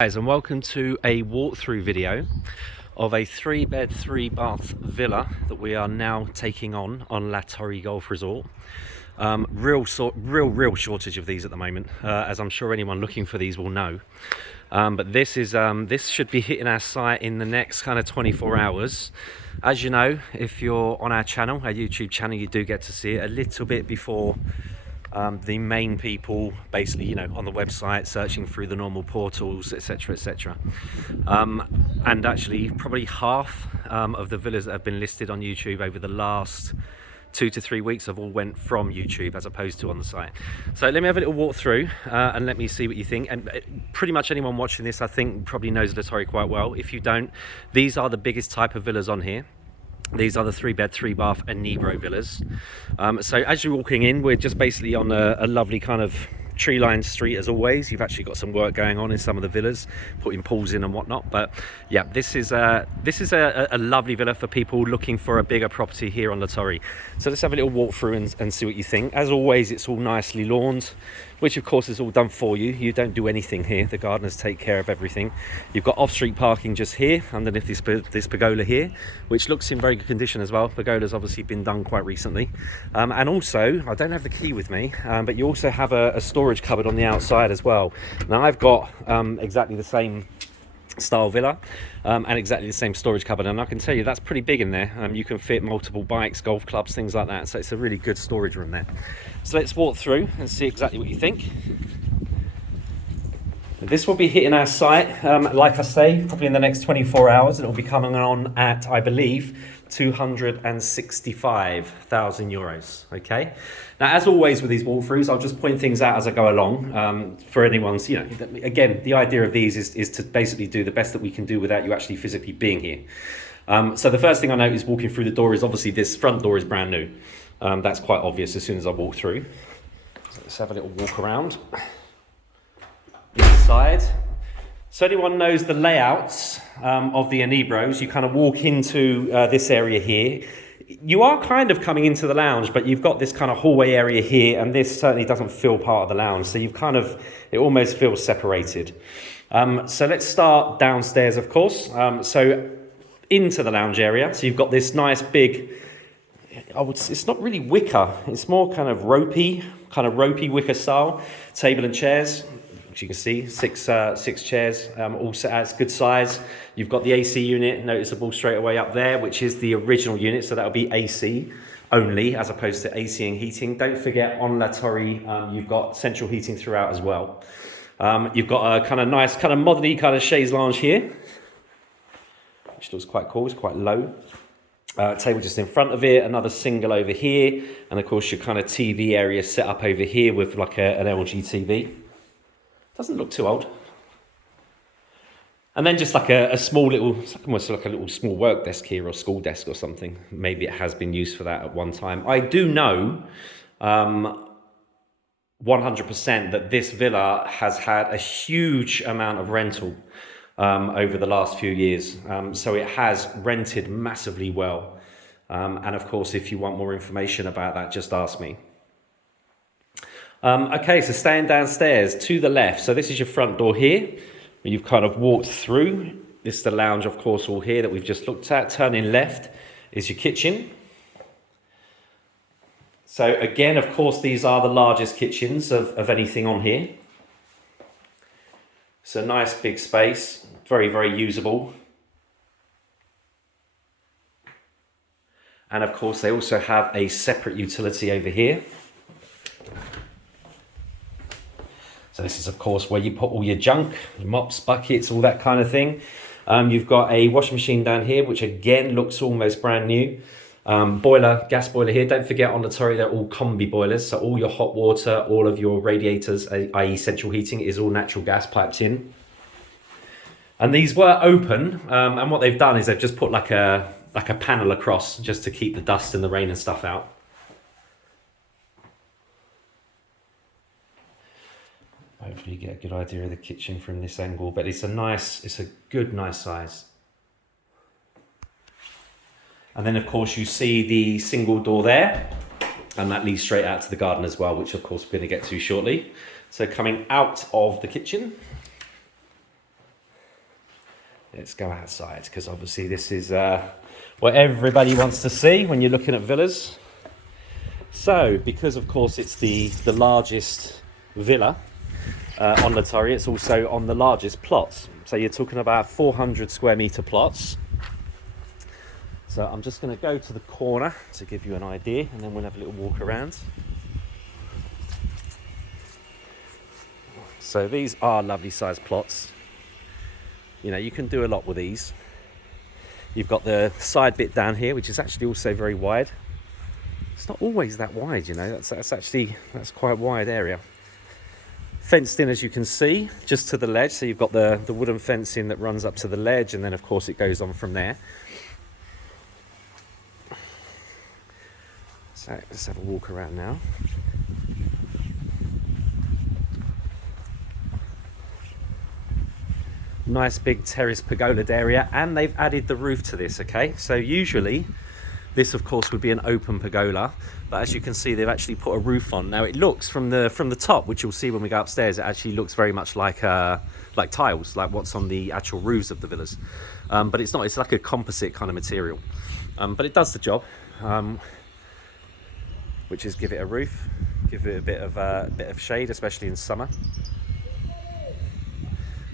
Guys, and welcome to a walkthrough video of a 3-bed 3-bath villa that we are now taking on Torre Golf Resort. Real shortage of these at the moment, as I'm sure anyone looking for these will know. But this should be hitting our site in the next kind of 24 hours. As you know, if you're on our channel, our YouTube channel, you do get to see it a little bit before the main people, basically, you know, on the website, searching through the normal portals, etc, etc. And actually probably half of the villas that have been listed on YouTube over the last 2 to 3 weeks have all went from YouTube as opposed to on the site. So let me have a little walk through and let me see what you think. And pretty much anyone watching this, I think, probably knows the Torre quite well. If you don't, these are the biggest type of villas on here. These are the 3-bed 3-bath Anebro villas. So as you're walking in, we're just basically on a lovely kind of tree-lined street as always. You've actually got some work going on in some of the villas, putting pools in and whatnot. But yeah, this is a lovely villa for people looking for a bigger property here on the Torre. So let's have a little walk through and see what you think. As always, it's all nicely lawned, which of course is all done for you. You don't do anything here. The gardeners take care of everything. You've got off-street parking just here underneath this pergola here, which looks in very good condition as well. Pergola's obviously been done quite recently. And also, I don't have the key with me, but you also have a storage cupboard on the outside as well. Now I've got exactly the same style villa and exactly the same storage cupboard, and I can tell you that's pretty big in there. You can fit multiple bikes, golf clubs, things like that, so it's a really good storage room there. So let's walk through and see exactly what you think. This will be hitting our site, like I say, probably in the next 24 hours. It will be coming on at, I believe, 265,000 euros. Okay. Now, as always with these walkthroughs, I'll just point things out as I go along. For anyone's, you know, again, the idea of these is to basically do the best that we can do without you actually physically being here. So the first thing I notice walking through the door is obviously this front door is brand new. That's quite obvious as soon as I walk through. So let's have a little walk around inside. So anyone knows the layouts of the Anebros, you kind of walk into this area here. You are kind of coming into the lounge, but you've got this kind of hallway area here, and this certainly doesn't feel part of the lounge. So you've kind of, it almost feels separated. So let's start downstairs, of course. So into the lounge area. So you've got this nice big, it's not really wicker. It's more kind of ropey wicker style table and chairs. You can see six chairs, all set out. It's good size. You've got the AC unit noticeable straight away up there, which is the original unit, so that'll be AC only as opposed to AC and heating. Don't forget on La Torre you've got central heating throughout as well. You've got a kind of nice, kind of modern-y kind of chaise lounge here, which looks quite cool. It's quite low. Table just in front of it, another single over here, and of course your kind of TV area set up over here with like an LG TV. Doesn't look too old. And then just like a small little, it's like almost like a little small work desk here or school desk or something. Maybe it has been used for that at one time. I do know 100% that this villa has had a huge amount of rental over the last few years. So it has rented massively well. And of course, if you want more information about that, just ask me. Okay, so staying downstairs to the left. So this is your front door here, where you've kind of walked through. This is the lounge, of course, all here that we've just looked at. Turning left is your kitchen. So again, of course, these are the largest kitchens of anything on here. It's a nice big space, very, very usable. And of course, they also have a separate utility over here. So this is, of course, where you put all your junk, your mops, buckets, all that kind of thing. You've got a washing machine down here, which again looks almost brand new. Boiler, gas boiler here. Don't forget on the Torre, they're all combi boilers. So all your hot water, all of your radiators, i.e. central heating, is all natural gas piped in. And these were open. And what they've done is they've just put like a panel across just to keep the dust and the rain and stuff out. Hopefully you get a good idea of the kitchen from this angle, but it's a good, nice size. And then of course you see the single door there, and that leads straight out to the garden as well, which of course we're going to get to shortly. So coming out of the kitchen, Let's go outside, because obviously this is what everybody wants to see when you're looking at villas. So, because of course it's the largest villa on La Torre, it's also on the largest plots. So you're talking about 400 square meter plots. So I'm just going to go to the corner to give you an idea, and then we'll have a little walk around. So these are lovely sized plots. You know, you can do a lot with these. You've got the side bit down here, which is actually also very wide. It's not always that wide, you know, that's quite a wide area. Fenced in, as you can see, just to the ledge. So you've got the wooden fencing that runs up to the ledge, and then of course it goes on from there. So let's have a walk around now. Nice big terrace pergola'd area, and they've added the roof to this. Okay, so usually this of course would be an open pergola, but as you can see they've actually put a roof on. Now it looks from the top, which you'll see when we go upstairs, it actually looks very much like tiles, like what's on the actual roofs of the villas, but it's not. It's like a composite kind of material, but it does the job, which is give it a roof, give it a bit of shade, especially in summer.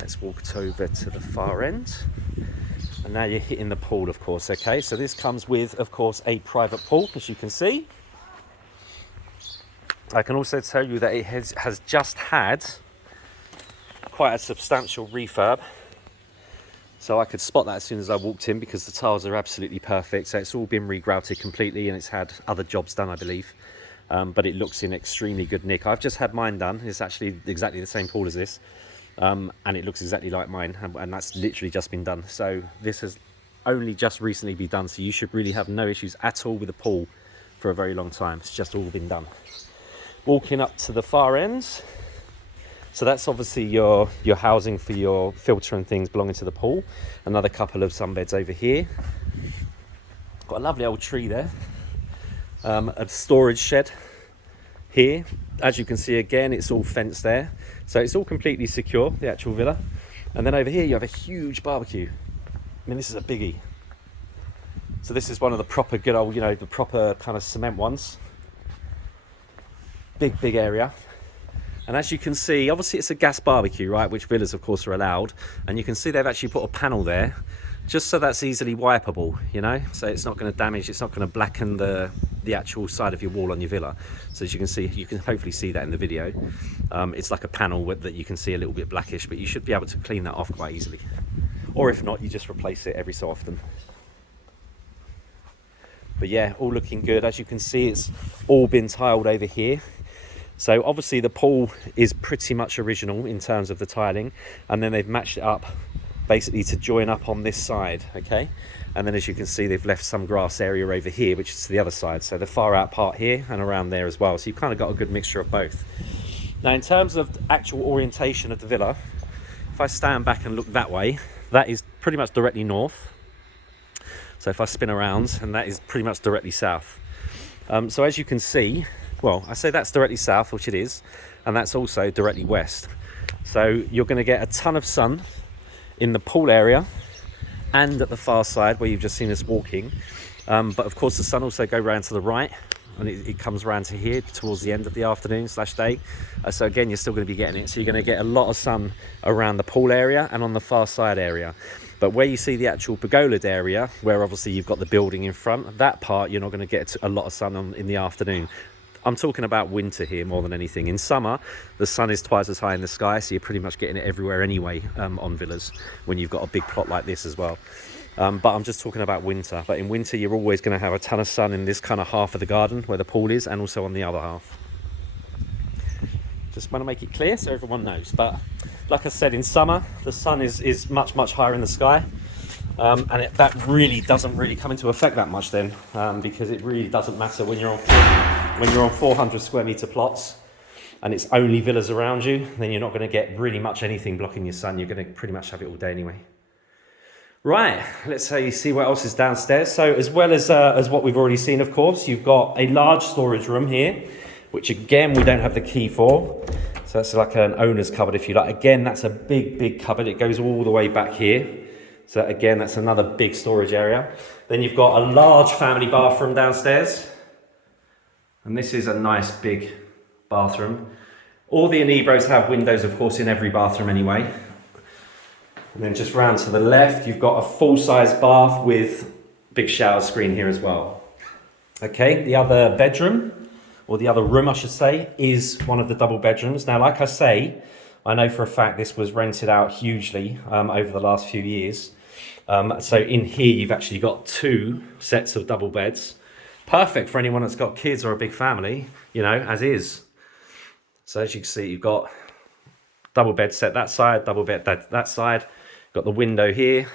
Let's walk over to the far end, and now you're hitting the pool, of course. Okay, so this comes with, of course, a private pool, as you can see. I can also tell you that it has just had quite a substantial refurb, so I could spot that as soon as I walked in, because the tiles are absolutely perfect. So it's all been regrouted completely, and it's had other jobs done, I believe, but it looks in extremely good nick. I've just had mine done. It's actually exactly the same pool as this. And it looks exactly like mine, and that's literally just been done. So this has only just recently been done, so you should really have no issues at all with the pool for a very long time. It's just all been done. Walking up to the far end, so that's obviously your housing for your filter and things belonging to the pool. Another couple of sunbeds over here. Got a lovely old tree there. A storage shed here. As you can see, again, it's all fenced there, so it's all completely secure, the actual villa. And then over here you have a huge barbecue. I mean, this is a biggie. So this is one of the proper good old, you know, the proper kind of cement ones. Big area. And as you can see, obviously it's a gas barbecue, right, which villas of course are allowed, and you can see they've actually put a panel there just so that's easily wipeable, you know, so it's not going to damage, it's not going to blacken the actual side of your wall on your villa. So as you can see, you can hopefully see that in the video, it's like a panel that you can see a little bit blackish, but you should be able to clean that off quite easily, or if not, you just replace it every so often. But yeah, all looking good. As you can see, it's all been tiled over here. So obviously the pool is pretty much original in terms of the tiling, and then they've matched it up basically to join up on this side, okay? And then as you can see, they've left some grass area over here, which is to the other side. So the far out part here and around there as well. So you've kind of got a good mixture of both. Now, in terms of the actual orientation of the villa, if I stand back and look that way, that is pretty much directly north. So if I spin around, and that is pretty much directly south. So as you can see, well, I say that's directly south, which it is, and that's also directly west. So you're going to get a ton of sun in the pool area and at the far side where you've just seen us walking. But of course the sun also goes round to the right, and it comes round to here towards the end of the afternoon / day. So again, you're still going to be getting it. So you're going to get a lot of sun around the pool area and on the far side area. But where you see the actual pergola'd area, where obviously you've got the building in front, that part you're not going to get a lot of sun in the afternoon. I'm talking about winter here more than anything. In summer, the sun is twice as high in the sky, so you're pretty much getting it everywhere anyway on villas when you've got a big plot like this as well. But I'm just talking about winter. But in winter, you're always going to have a ton of sun in this kind of half of the garden where the pool is, and also on the other half. Just want to make it clear so everyone knows. But like I said, in summer, the sun is much, much higher in the sky. And that really doesn't really come into effect that much then, because it really doesn't matter when you're on 400 square meter plots and it's only villas around you. Then you're not going to get really much anything blocking your sun. You're going to pretty much have it all day anyway. Right, let's see what else is downstairs. So as well as what we've already seen, of course, you've got a large storage room here, which again we don't have the key for. So that's like an owner's cupboard, if you like. Again, that's a big cupboard. It goes all the way back here. So again, that's another big storage area. Then you've got a large family bathroom downstairs. And this is a nice big bathroom. All the Inebros have windows, of course, in every bathroom anyway. And then just round to the left, you've got a full-size bath with big shower screen here as well. Okay, the other bedroom, or the other room I should say, is one of the double bedrooms. Now, like I say, I know for a fact this was rented out hugely over the last few years. So in here, you've actually got 2 sets of double beds. Perfect for anyone that's got kids or a big family, you know, as is. So as you can see, you've got double bed set that side, double bed that side. Got the window here.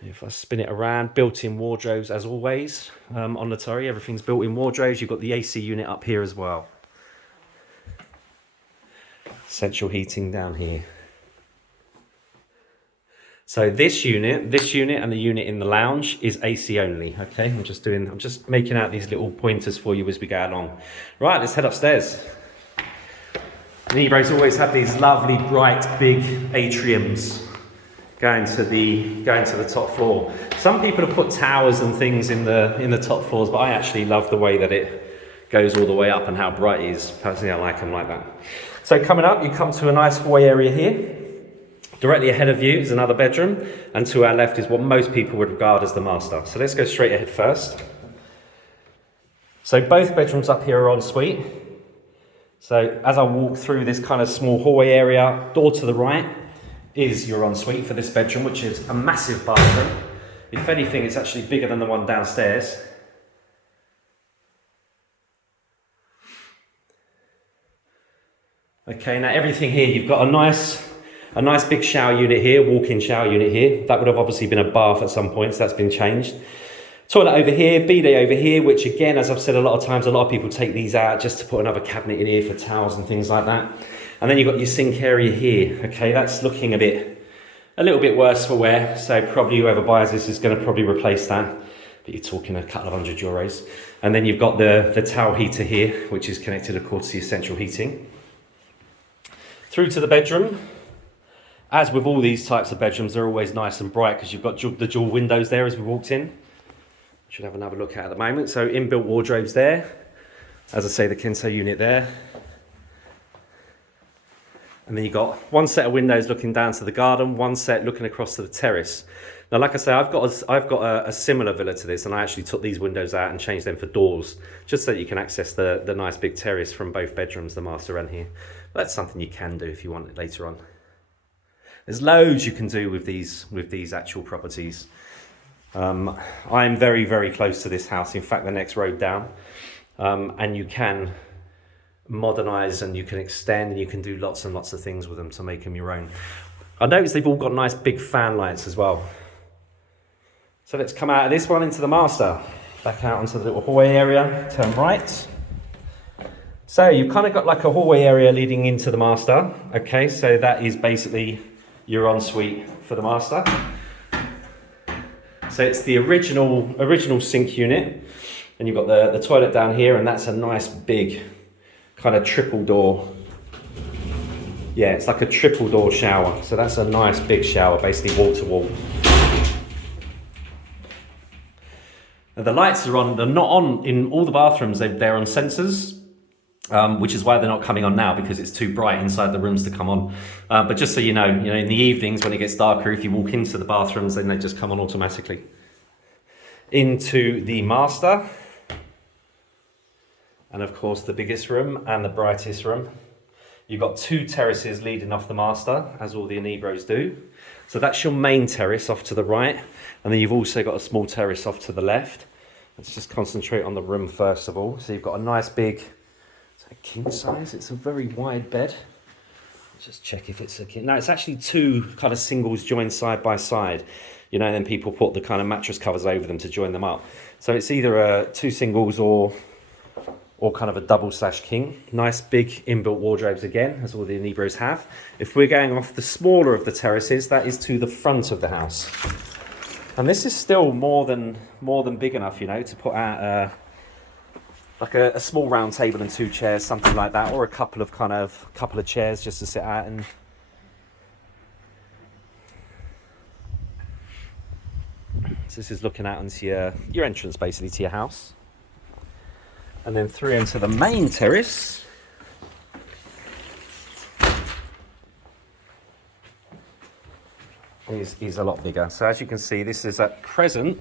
If I spin it around, built-in wardrobes as always on the Torre. Everything's built-in wardrobes. You've got the AC unit up here as well. Central heating down here. So this unit and the unit in the lounge is AC only. Okay, I'm just making out these little pointers for you as we go along. Right, let's head upstairs. Inebros always have these lovely, bright, big atriums going to the top floor. Some people have put towers and things in the top floors, but I actually love the way that it goes all the way up and how bright it is. Personally, I like them like that. So coming up, you come to a nice hallway area here. Directly ahead of you is another bedroom, and to our left is what most people would regard as the master. So let's go straight ahead first. So both bedrooms up here are en suite. So as I walk through this kind of small hallway area, door to the right is your en suite for this bedroom, which is a massive bathroom. If anything, it's actually bigger than the one downstairs. Okay, now everything here, you've got a nice big shower unit here, walk-in shower unit here. That would have obviously been a bath at some point, so that's been changed. Toilet over here, bidet over here, which again, as I've said a lot of times, a lot of people take these out just to put another cabinet in here for towels and things like that. And then you've got your sink area here. Okay, that's looking a little bit worse for wear. So probably whoever buys this is going to probably replace that. But you're talking a couple of €100. And then you've got the towel heater here, which is connected, of course, to your central heating. Through to the bedroom. As with all these types of bedrooms, they're always nice and bright because you've got the dual windows there as we walked in. Should have another look at the moment. So inbuilt wardrobes there. As I say, the Kento unit there. And then you've got one set of windows looking down to the garden, one set looking across to the terrace. Now, like I say, I've got a similar villa to this, and I actually took these windows out and changed them for doors, just so that you can access the nice big terrace from both bedrooms, the master and here. But that's something you can do if you want it later on. There's loads you can do with these actual properties. I'm very, very close to this house. In fact, the next road down, and you can modernize and you can extend and you can do lots and lots of things with them to make them your own. I noticed they've all got nice big fan lights as well. So let's come out of this one into the master. Back out onto the little hallway area, turn right. So you've kind of got like a hallway area leading into the master. Okay, so that is basically your ensuite for the master. So it's the original sink unit, and you've got the toilet down here, and that's a nice big kind of triple door. Yeah, it's like a triple door shower. So that's a nice big shower, basically wall to wall. And the lights are on, they're not on in all the bathrooms, they're on sensors, which is why they're not coming on now, because it's too bright inside the rooms to come on. But just so you know, in the evenings when it gets darker, if you walk into the bathrooms, then they just come on automatically. Into the master. And of course, the biggest room and the brightest room. You've got 2 terraces leading off the master, as all the Inebros do. So that's your main terrace off to the right. And then you've also got a small terrace off to the left. Let's just concentrate on the room first of all. So you've got a nice big, is that a king size? It's a very wide bed. Let's just check if it's a king. No, it's actually 2 kind of singles joined side by side. And then people put the kind of mattress covers over them to join them up. So it's either 2 singles or kind of a double/king. Nice big inbuilt wardrobes again, as all the Inebros have. If we're going off the smaller of the terraces, that is to the front of the house. And this is still more than big enough, to put out like a small round table and 2 chairs, something like that, or a couple of chairs just to sit at and So this is looking out into your entrance, basically, to your house. And then through into the main terrace. Is a lot bigger. So as you can see, this is at present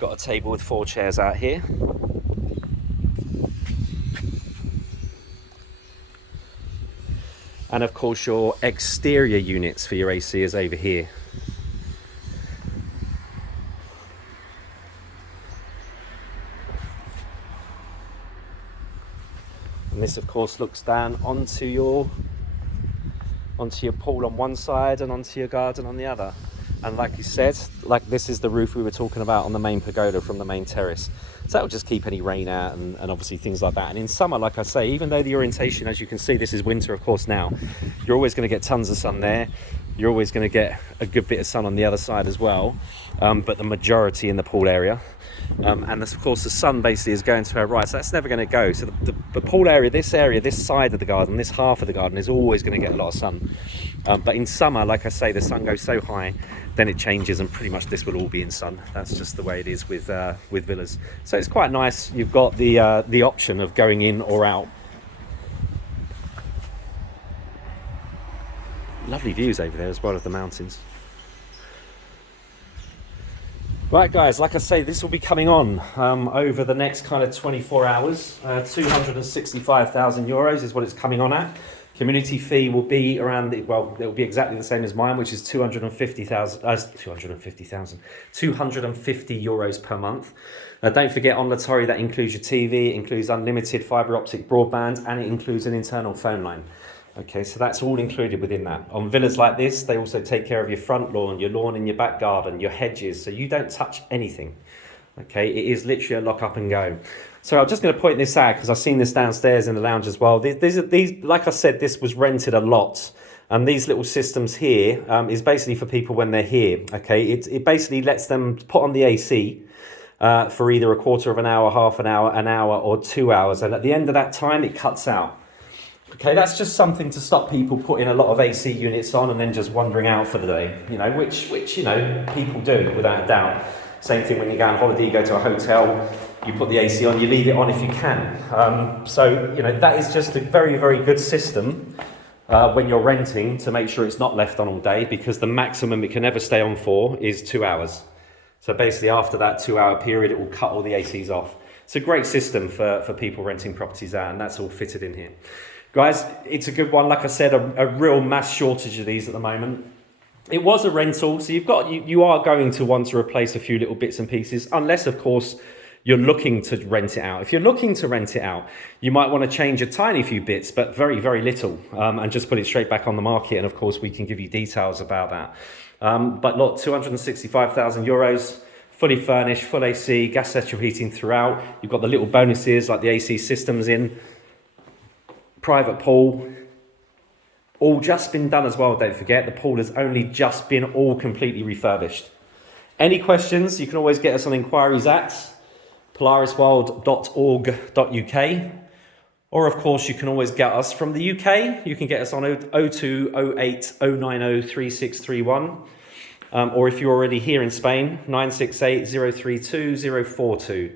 got a table with 4 chairs out here. And of course your exterior units for your AC is over here. And this of course looks down onto your pool on one side and onto your garden on the other. And like you said, like this is the roof we were talking about on the main pagoda from the main terrace. So that will just keep any rain out and obviously things like that. And in summer, like I say, even though the orientation, as you can see, this is winter of course now, you're always going to get tons of sun there. You're always going to get a good bit of sun on the other side as well, but the majority in the pool area. And of course the sun basically is going to our right, so that's never going to go. So the pool area, this side of the garden, this half of the garden is always going to get a lot of sun. But in summer, like I say, the sun goes so high, then it changes, and pretty much this will all be in sun. That's just the way it is with villas. So it's quite nice. You've got the option of going in or out. Lovely views over there as well of the mountains. Right guys, like I say, this will be coming on over the next kind of 24 hours. 265,000 euros is what it's coming on at. Community fee will be around, it will be exactly the same as mine, which is 250 euros per month. Don't forget, on La Torre, that includes your TV, it includes unlimited fibre optic broadband, and it includes an internal phone line. Okay, so that's all included within that. On villas like this, they also take care of your front lawn, your lawn in your back garden, your hedges, so you don't touch anything. Okay, it is literally a lock up and go. So I'm just going to point this out because I've seen this downstairs in the lounge as well. These, like I said, this was rented a lot. And these little systems here is basically for people when they're here. Okay, it basically lets them put on the AC for either a quarter of an hour, half an hour, or 2 hours. And at the end of that time, it cuts out. Okay, that's just something to stop people putting a lot of AC units on and then just wandering out for the day, you know, which you know, people do without a doubt. Same thing when you go on holiday, you go to a hotel, you put the AC on, you leave it on if you can. So, you know, that is just a very, very good system when you're renting to make sure it's not left on all day, because the maximum it can ever stay on for is 2 hours. So basically after that 2 hour period, it will cut all the ACs off. It's a great system for people renting properties out, and that's all fitted in here. Guys, it's a good one. Like I said, a real mass shortage of these at the moment. It was a rental, so you are going to want to replace a few little bits and pieces, unless, of course, you're looking to rent it out. If you're looking to rent it out, you might want to change a tiny few bits, but very, very little, and just put it straight back on the market. And of course, we can give you details about that. But look, 265,000 euros, fully furnished, full AC, gas central heating throughout. You've got the little bonuses like the AC systems in. Private pool, all just been done as well, don't forget. The pool has only just been all completely refurbished. Any questions, you can always get us on inquiries@polarisworld.org.uk, or of course you can always get us from the UK. You can get us on 0208 090 3631, or if you're already here in Spain, 968 032 042.